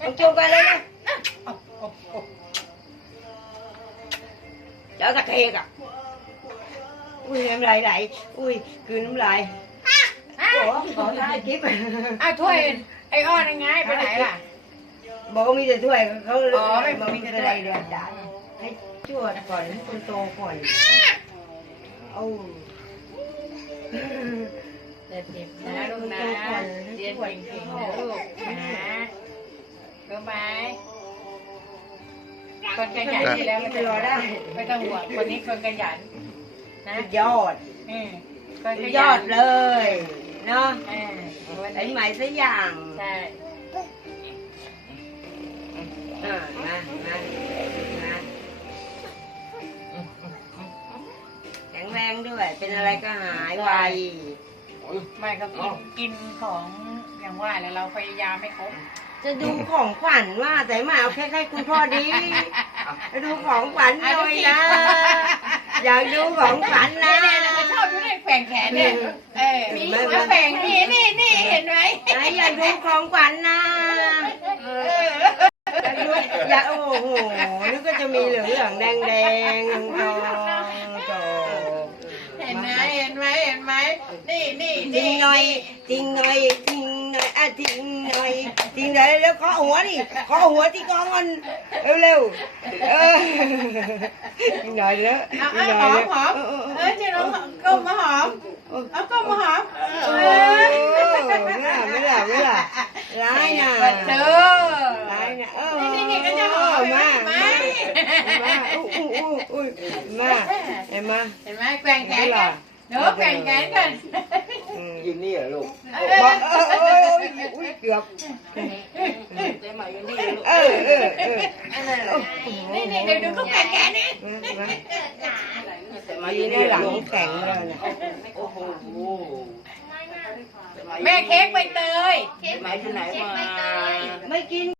มึงจูงไปเลยนะเจ้าตะเคกอะอุ้ยน้ำลายไหลอุ้ยคืนน้ำลายโอ้ขอท้ายคลิปอ้าวถ้วยไอ้อ้ คนขยันที่แล้วไม่รอได้ไม่ต้องห่วงคนนี้คนขยัน นะสุดยอดอืมคนสุขดยันยอดเลยเนาะเออวันไอ้นี้ใหม่สักอย่างใช่อ่ามามามาแข็งแรงด้วย เป็นอะไรก็หายไวไม่ก็กินกินของอย่างว่าแล้วเราพยายามไม่ครบจะดูของขวัญว่าแต่มาเอาแค่ให้คุณพ่อดีจะ ดูของขวัญหน่อยนะอยากดูของขวัญนะเนี่ยๆเราก็ชอบดูในแฝงแขนเนี่ยเออมีแฝงนี่นี่นี่เห็นไหมไหนอยากดูของขวัญนะเอออยากดูอยากโอ้โหนึกว่าจะมีเหลืองเหลืองแดงแดงทองทองทอง เห็นไหมเห็นไหมเห็ นไหมนี่นี่จริงหน่อยจริงหน่อยจริงหน่อยอะจริงหน่อยจริงหน่อยแล้วเคาะหัวดิเคาะหัวที่กองมันเร็วเร็วๆเออจริงหน่อยแล้วเอาจริงเอาหน่หอยอมแล้วหอมเออเจ้าน้องก้มมาหอมเอาก้มมาหอมโอ้ไม่ล่ะไม่ล่ะไม่ล่ะร้ายนะเจอร้ายนะเออนี่นี่ก็จะหอมมาไหมมามาอู้อู้อู้อู้มาเห็นไหม เห็นไหมแกว่งแขนกัน เดี๋ยวแกว่งแขนกันอืมยืนนี่เหรอลูกบอกเออเออเอออุ้ยเกือบเจ๊หมายืนนี่ลูกเออเออเออนี่นี่เดี๋ยวดูเขาแกว่งแขนนี่แต่หมามายืยืนนนี่ในเหหรลัองลูกแข็งเลยเนี่ยโอ้โหแม่เค้กใบเตยหมาอยู่ไหนมาไม่กิน